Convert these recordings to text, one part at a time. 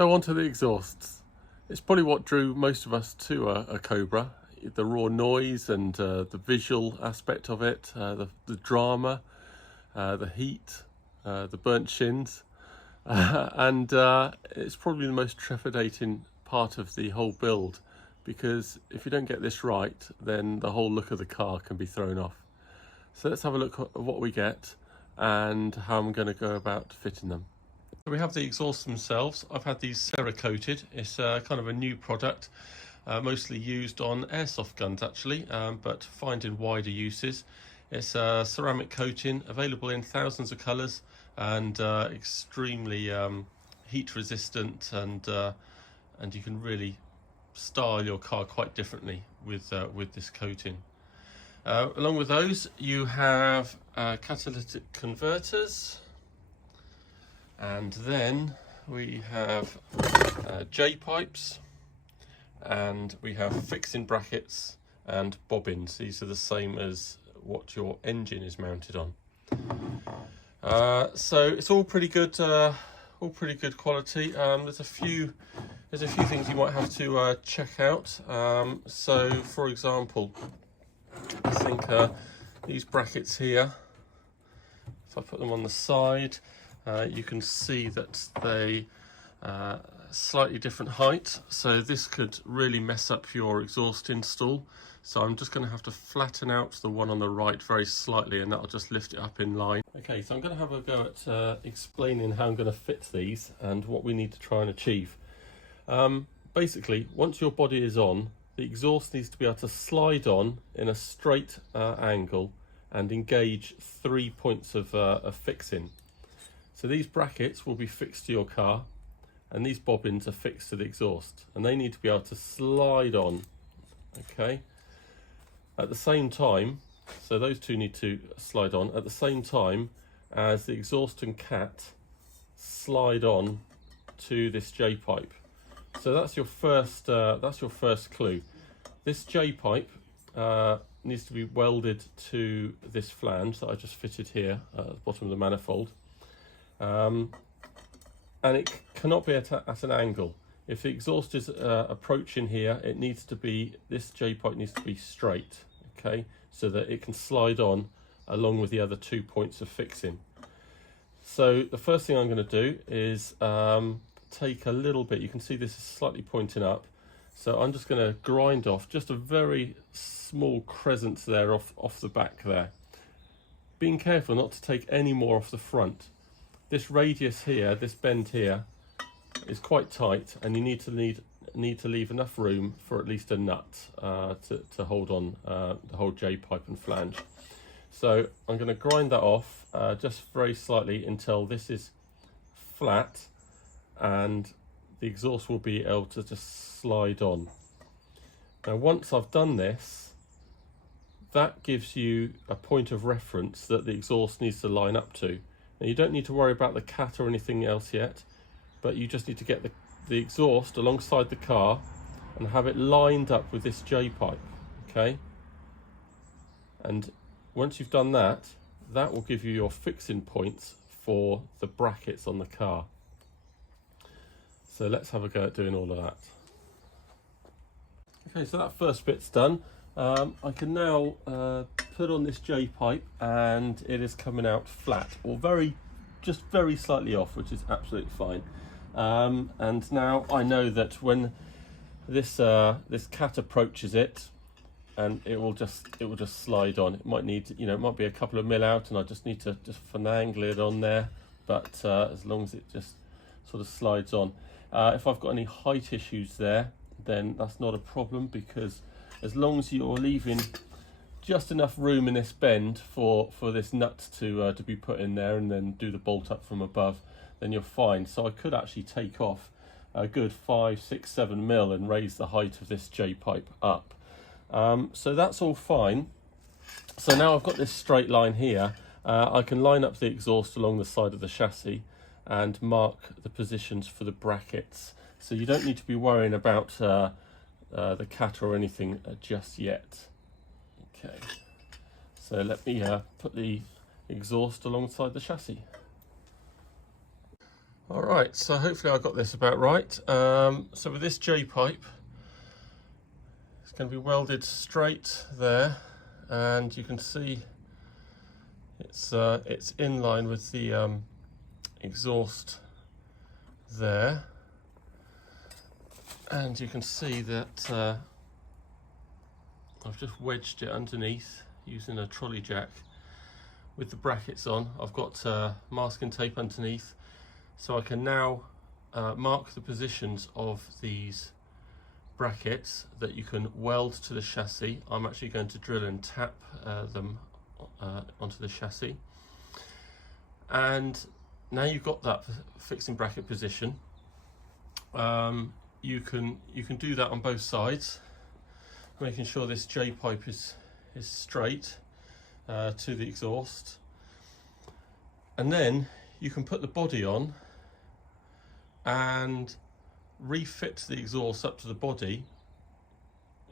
So on to the exhausts. It's probably what drew most of us to a Cobra. The raw noise and the visual aspect of it, the drama, the heat, the burnt shins, and it's probably the most trepidating part of the whole build, because if you don't get this right, then the whole look of the car can be thrown off. So let's have a look at what we get and how I'm going to go about fitting them. So we have the exhausts themselves. I've had these Cerakoted. It's kind of a new product, mostly used on airsoft guns actually, but finding wider uses. It's a ceramic coating available in thousands of colours and extremely heat resistant, and you can really style your car quite differently with this coating. Along with those, you have catalytic converters, and then we have J-pipes, and we have fixing brackets and bobbins. These are the same as what your engine is mounted on. So it's all pretty good quality. There's a few things you might have to check out. So for example, I think these brackets here, if I put them on the side, you can see that they slightly different height, so this could really mess up your exhaust install. So I'm just going to have to flatten out the one on the right very slightly, and that'll just lift it up in line. Okay, so I'm going to have a go at explaining how I'm going to fit these and what we need to try and achieve. Basically, once your body is on, the exhaust needs to be able to slide on in a straight angle and engage 3 points of fixing. So these brackets will be fixed to your car, and these bobbins are fixed to the exhaust, and they need to be able to slide on, okay? At the same time, so those two need to slide on at the same time as the exhaust and cat slide on to this J-pipe. So that's your first clue. This J-pipe needs to be welded to this flange that I just fitted here at the bottom of the manifold. And it cannot be at an angle. If the exhaust is approaching here, it needs to be, this J-pipe needs to be straight, okay, so that it can slide on along with the other 2 points of fixing. So the first thing I'm going to do is take a little bit, you can see this is slightly pointing up, so I'm just going to grind off just a very small crescent there off the back there. Being careful not to take any more off the front. This radius here, this bend here, is quite tight, and you need to leave enough room for at least a nut to hold on the whole J-pipe and flange. So I'm going to grind that off just very slightly until this is flat, and the exhaust will be able to just slide on. Now once I've done this, that gives you a point of reference that the exhaust needs to line up to. Now you don't need to worry about the cat or anything else yet, but you just need to get the exhaust alongside the car and have it lined up with this J-pipe, okay? And once you've done that, that will give you your fixing points for the brackets on the car. So let's have a go at doing all of that. Okay, so that first bit's done. I can now put on this J-pipe, and it is coming out flat, or just very slightly off, which is absolutely fine. And now I know that when this cat approaches it, and it will just slide on. It might need, it might be a couple of mil out, and I just need to finagle it on there. But as long as it just sort of slides on, if I've got any height issues there, then that's not a problem, because as long as you're leaving just enough room in this bend for this nut to be put in there and then do the bolt up from above, then you're fine. So I could actually take off a good 5, 6, 7 mil and raise the height of this J-pipe up. So that's all fine. So now I've got this straight line here, I can line up the exhaust along the side of the chassis and mark the positions for the brackets. So you don't need to be worrying about the cat or anything just yet. Okay, so let me put the exhaust alongside the chassis. All right, so hopefully I got this about right. So with this J-pipe, it's going to be welded straight there, and you can see it's in line with the exhaust there, and you can see that I've just wedged it underneath using a trolley jack with the brackets on. I've got masking tape underneath, so I can now mark the positions of these brackets that you can weld to the chassis. I'm actually going to drill and tap them onto the chassis, and now you've got that fixing bracket position. You can do that on both sides, making sure this J-pipe is straight to the exhaust, and then you can put the body on and refit the exhaust up to the body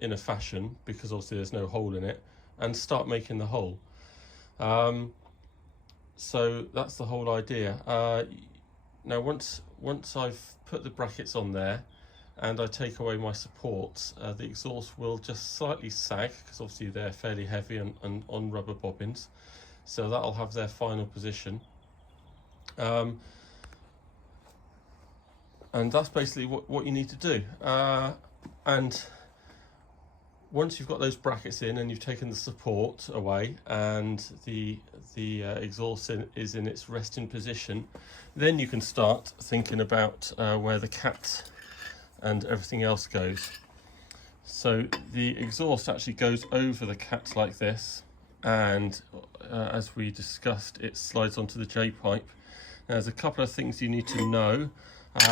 in a fashion, because obviously there's no hole in it, and start making the hole. So that's the whole idea. Now once I've put the brackets on there and I take away my supports, the exhaust will just slightly sag, because obviously they're fairly heavy and on rubber bobbins, so that'll have their final position. And that's basically what you need to do. And once you've got those brackets in and you've taken the support away and the exhaust is in its resting position, then you can start thinking about where the cat and everything else goes. So the exhaust actually goes over the cat like this, and as we discussed, it slides onto the J-pipe. Now, there's a couple of things you need to know,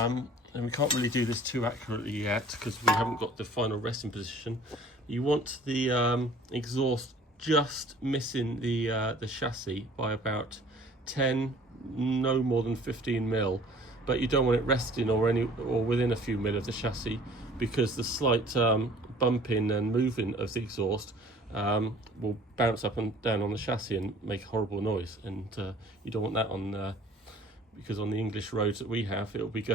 and we can't really do this too accurately yet because we haven't got the final resting position. You want the exhaust just missing the chassis by about 10, no more than 15 mil, but you don't want it resting or within a few mil of the chassis, because the slight bumping and moving of the exhaust will bounce up and down on the chassis and make a horrible noise, and you don't want that on because on the English roads that we have, it'll be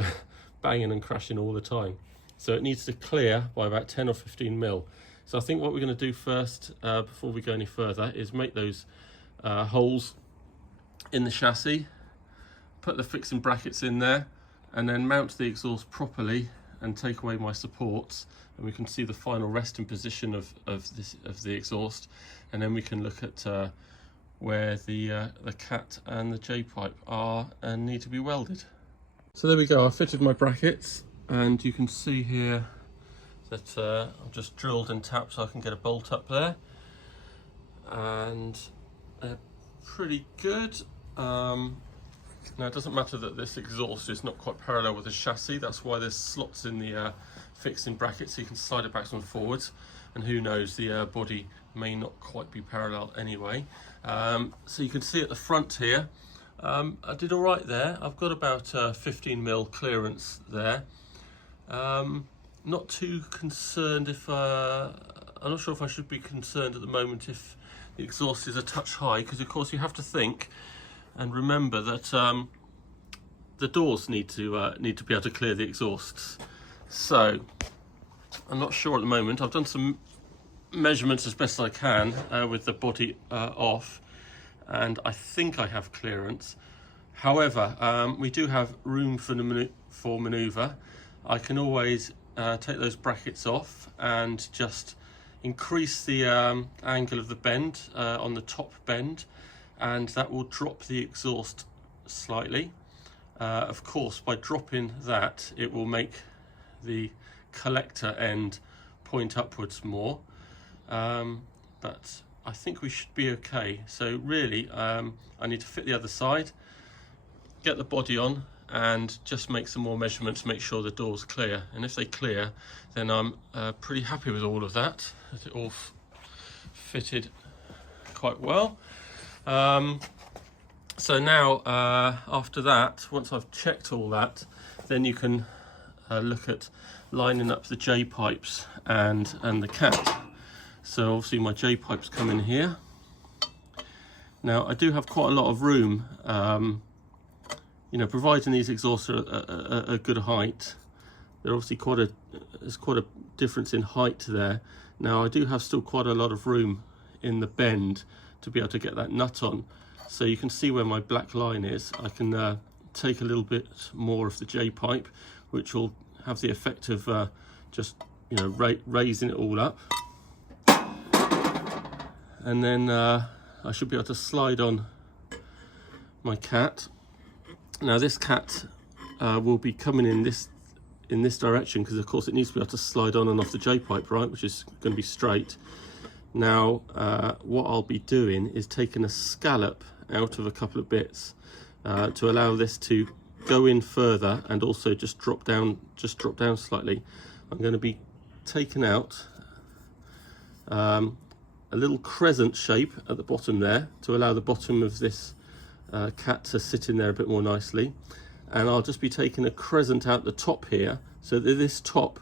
banging and crashing all the time. So it needs to clear by about 10 or 15 mil. So I think what we're going to do first, before we go any further, is make those holes in the chassis, put the fixing brackets in there, and then mount the exhaust properly and take away my supports, and we can see the final resting position of the exhaust, and then we can look at where the cat and the J-pipe are and need to be welded. So there we go, I fitted my brackets, and you can see here that I've just drilled and tapped so I can get a bolt up there, and they're pretty good. Now it doesn't matter that this exhaust is not quite parallel with the chassis, that's why there's slots in the fixing bracket so you can slide it backwards and forwards, and who knows, the body may not quite be parallel anyway. So you can see at the front here, I did all right there. I've got about 15 mil clearance there. Not too concerned if I'm not sure if I should be concerned at the moment if the exhaust is a touch high, because of course you have to think and remember that the doors need to be able to clear the exhausts. So I'm not sure at the moment. I've done some measurements as best I can with the body off, and I think I have clearance. However, we do have room for manoeuvre. I can always take those brackets off and just increase the angle of the bend on the top bend, and that will drop the exhaust slightly. Of course, by dropping that, it will make the collector end point upwards more, but I think we should be okay. So really, I need to fit the other side, get the body on, and just make some more measurements to make sure the door's clear. And if they clear, then I'm pretty happy with all of that. It all fitted quite well. So now, after that, once I've checked all that, then you can look at lining up the J-pipes and the cat. So obviously my J-pipes come in here. Now I do have quite a lot of room providing these exhausts are a good height, they're obviously there's quite a difference in height there. Now I do have still quite a lot of room in the bend to be able to get that nut on. So you can see where my black line is. I can take a little bit more of the J-pipe, which will have the effect of just raising it all up. And then I should be able to slide on my cat. Now this cat will be coming in this direction, because of course it needs to be able to slide on and off the J-pipe, right, which is going to be straight. Now what I'll be doing is taking a scallop out of a couple of bits to allow this to go in further and also just drop down slightly. I'm going to be taking out a little crescent shape at the bottom there to allow the bottom of this cat to sit in there a bit more nicely, and I'll just be taking a crescent out the top here so that this top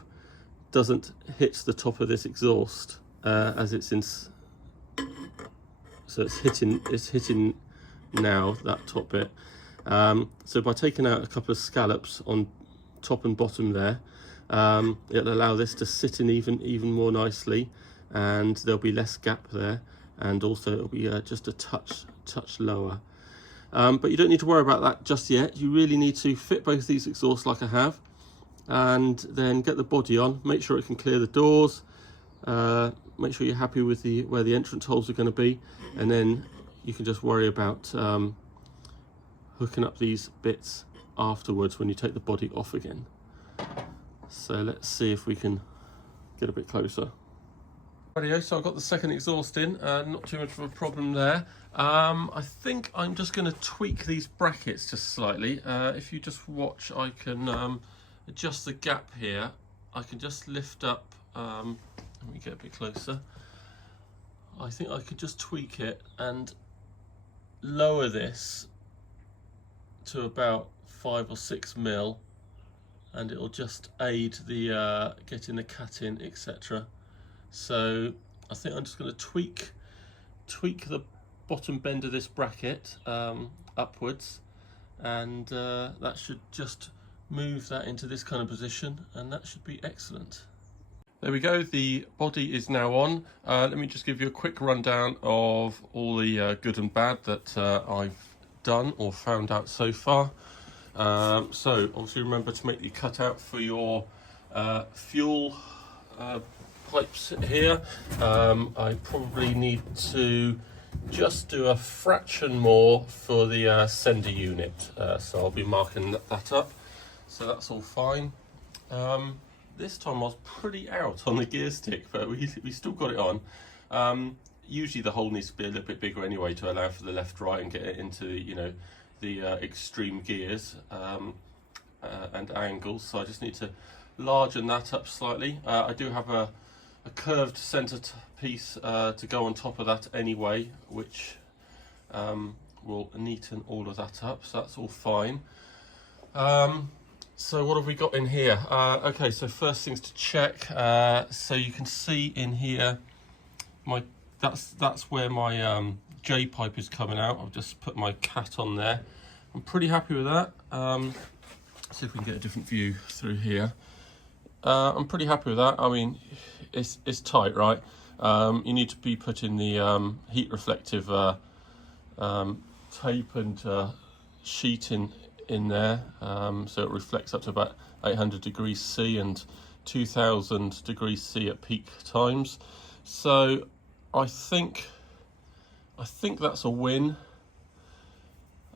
doesn't hit the top of this exhaust as it's in. So it's hitting now, that top bit. So by taking out a couple of scallops on top and bottom there, it'll allow this to sit in even more nicely, and there'll be less gap there, and also it'll be just a touch lower. But you don't need to worry about that just yet. You really need to fit both these exhausts like I have, and then get the body on, make sure it can clear the doors, make sure you're happy with where the entrance holes are going to be, and then you can just worry about hooking up these bits afterwards when you take the body off again. So let's see if we can get a bit closer. Rightio, so I've got the second exhaust in, not too much of a problem there. I think I'm just going to tweak these brackets just slightly. If you just watch, I can adjust the gap here. I can just lift up, let me get a bit closer. I think I could just tweak it and lower this to about 5 or 6 mil, and it'll just aid the getting the cat in, etc. So I think I'm just going to tweak the bottom bend of this bracket upwards, and that should just move that into this kind of position, and that should be excellent. There we go, the body is now on. Let me just give you a quick rundown of all the good and bad that I've done or found out so far. So obviously remember to make the cutout for your fuel pipes here. I probably need to just do a fraction more for the sender unit, so I'll be marking that up, so that's all fine. This time I was pretty out on the gear stick, but we still got it on. Usually the hole needs to be a little bit bigger anyway to allow for the left right and get it into the extreme gears and angles, so I just need to largen that up slightly. I do have a curved centre piece to go on top of that anyway, which will neaten all of that up, so that's all fine. So what have we got in here? Okay, so first things to check. So you can see in here, that's where my J pipe is coming out. I've just put my cat on there. I'm pretty happy with that. See if we can get a different view through here. I'm pretty happy with that. I mean, it's tight, right? You need to be putting the heat reflective tape and sheet in there, so it reflects up to about 800 degrees C and 2000 degrees C at peak times. So I think that's a win.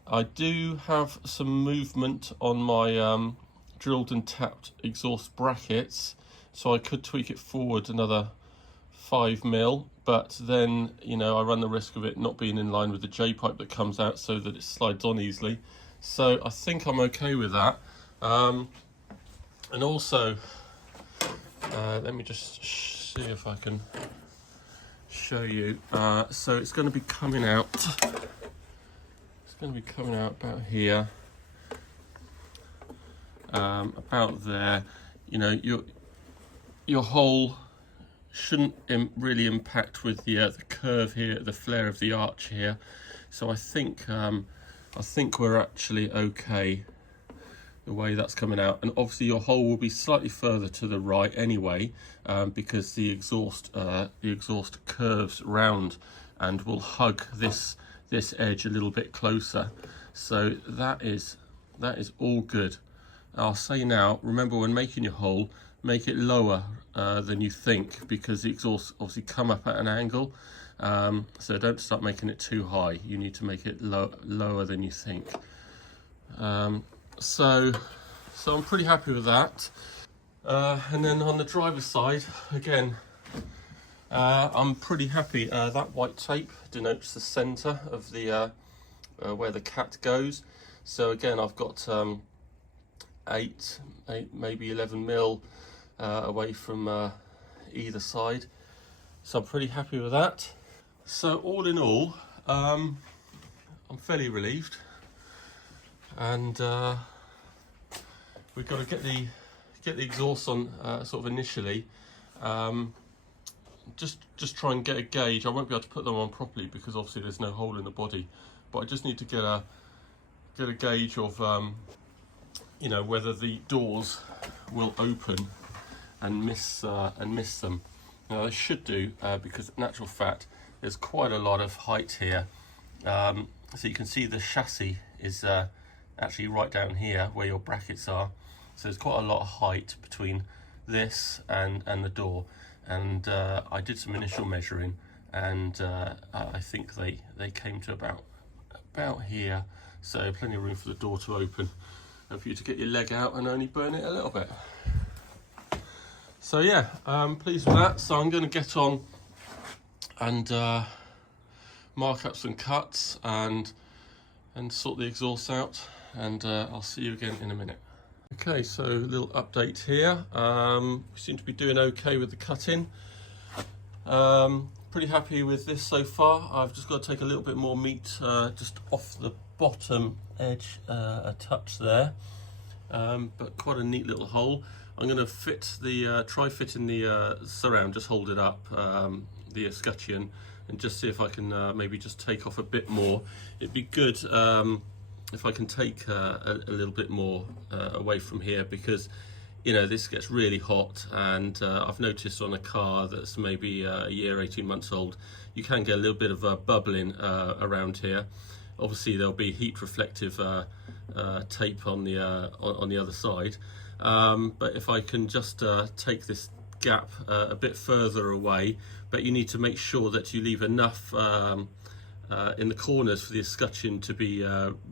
I do have some movement on my drilled and tapped exhaust brackets, so I could tweak it forward another 5 mil, but then I run the risk of it not being in line with the J pipe that comes out, so that it slides on easily. So I think I'm okay with that. And also, let me just see if I can show you. So it's going to be coming out. It's going to be coming out about here, about there. Your hole shouldn't really impact with the curve here, the flare of the arch here. So I think I think we're actually okay the way that's coming out. And obviously your hole will be slightly further to the right anyway, because the exhaust curves round and will hug this edge a little bit closer. So that is all good. I'll say now, remember when making your hole, make it lower than you think, because the exhaust obviously come up at an angle. So don't start making it too high. You need to make it lower than you think. So I'm pretty happy with that. And then on the driver's side, again, I'm pretty happy. That white tape denotes the center of the where the cat goes. So again, I've got 8 maybe 11 mil away from either side. So I'm pretty happy with that. So all in all, I'm fairly relieved, and we've got to get the exhaust on sort of initially. Just try and get a gauge. I won't be able to put them on properly because obviously there's no hole in the body, but I just need to get a gauge of you know, whether the doors will open and miss them. Now they should do, because in actual fact there's quite a lot of height here. So you can see the chassis is actually right down here where your brackets are. So there's quite a lot of height between this and the door. And I did some initial measuring, and I think they came to about here. So plenty of room for the door to open and for you to get your leg out and only burn it a little bit. So yeah, I'm pleased with that. So I'm going to get on and mark up some cuts and sort the exhaust out, and I'll see you again in a minute. Okay, so a little update here. We seem to be doing okay with the cutting. Pretty happy with this so far. I've just got to take a little bit more meat just off the bottom edge, a touch there, but quite a neat little hole. I'm going to fit the try fitting the surround, just hold it up, the escutcheon, and just see if I can maybe just take off a bit more. It'd be good if I can take a little bit more away from here, because you know this gets really hot, and I've noticed on a car that's maybe a year, 18 months old, you can get a little bit of bubbling around here. Obviously there'll be heat reflective tape on the other side, but if I can just take this gap a bit further away, but you need to make sure that you leave enough in the corners for the escutcheon to be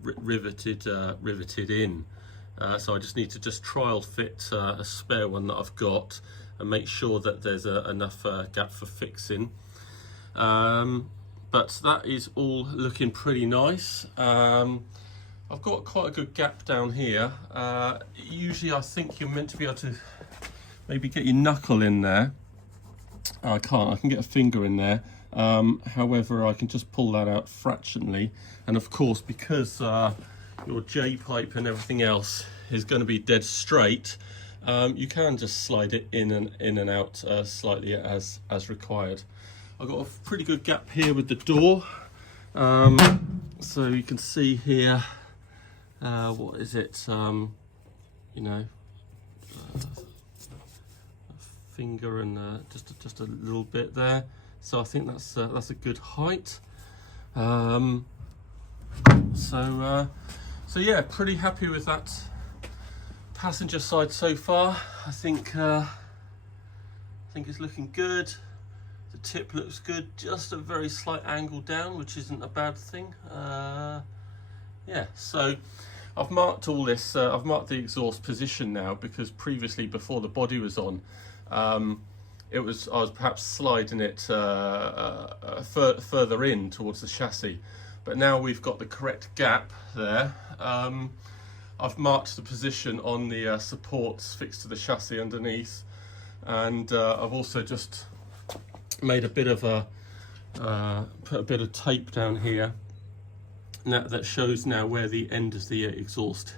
riveted in. So I just need to trial fit a spare one that I've got and make sure that there's enough gap for fixing. But that is all looking pretty nice. I've got quite a good gap down here. Usually I think you're meant to be able to maybe get your knuckle in there. I can't, I can get a finger in there. However, I can just pull that out fractionally. And of course, because your J-pipe and everything else is going to be dead straight, you can just slide it in and out slightly as required. I've got a pretty good gap here with the door. So you can see here, what is it, you know, a finger and just a little bit there. So I think that's a good height. So yeah, pretty happy with that passenger side so far. I think it's looking good. The tip looks good, just a very slight angle down, which isn't a bad thing. Yeah, so I've marked all this. I've marked the exhaust position now, because previously, before the body was on, I was perhaps sliding it further in towards the chassis, but now we've got the correct gap there. I've marked the position on the supports fixed to the chassis underneath, and I've also just made a bit of put a bit of tape down here now that shows now where the end of the exhaust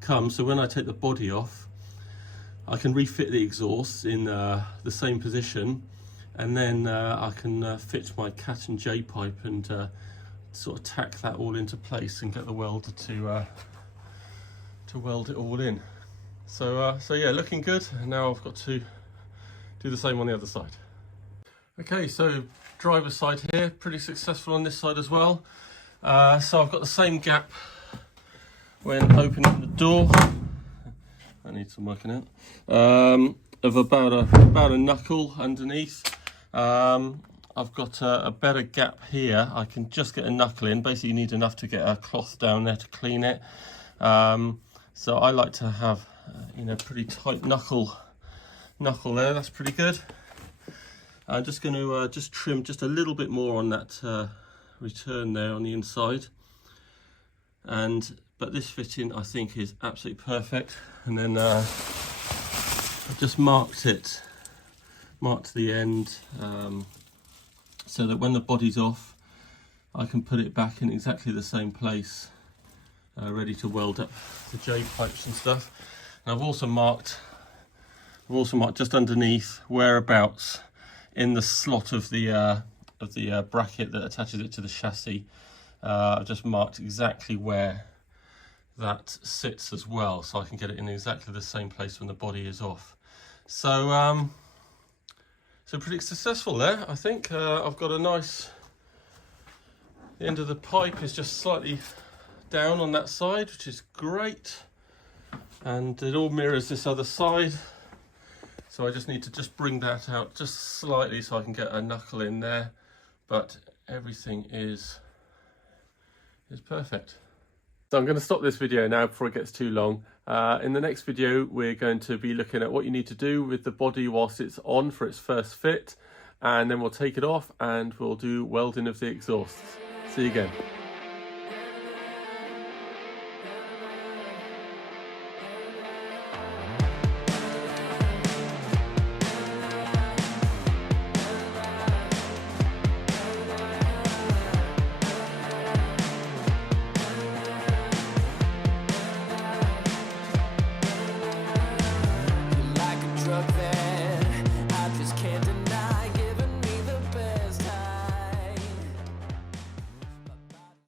comes. So when I take the body off, I can refit the exhaust in the same position, and then I can fit my cat and J pipe and sort of tack that all into place and get the welder to weld it all in. So yeah, looking good. And now I've got to do the same on the other side. Okay, so driver's side here, pretty successful on this side as well. So I've got the same gap when opening the door. I need some working out. Of about a knuckle underneath. I've got a better gap here. I can just get a knuckle in. Basically, you need enough to get a cloth down there to clean it. So I like to have, you know, pretty tight knuckle there. That's pretty good. I'm just going to just trim just a little bit more on that return there on the inside. But this fitting I think is absolutely perfect. And then I've just marked the end so that when the body's off, I can put it back in exactly the same place, ready to weld up the J-pipes and stuff. And I've also marked just underneath whereabouts in the slot of the bracket that attaches it to the chassis. I've just marked exactly where that sits as well, so I can get it in exactly the same place when the body is off. So so pretty successful there, I think. I've got a nice, the end of the pipe is just slightly down on that side, which is great, and it all mirrors this other side. So I just need to just bring that out just slightly so I can get a knuckle in there, but everything is perfect. So I'm going to stop this video now before it gets too long. In the next video, we're going to be looking at what you need to do with the body whilst it's on for its first fit, and then we'll take it off and we'll do welding of the exhausts. See you again. Like a drug that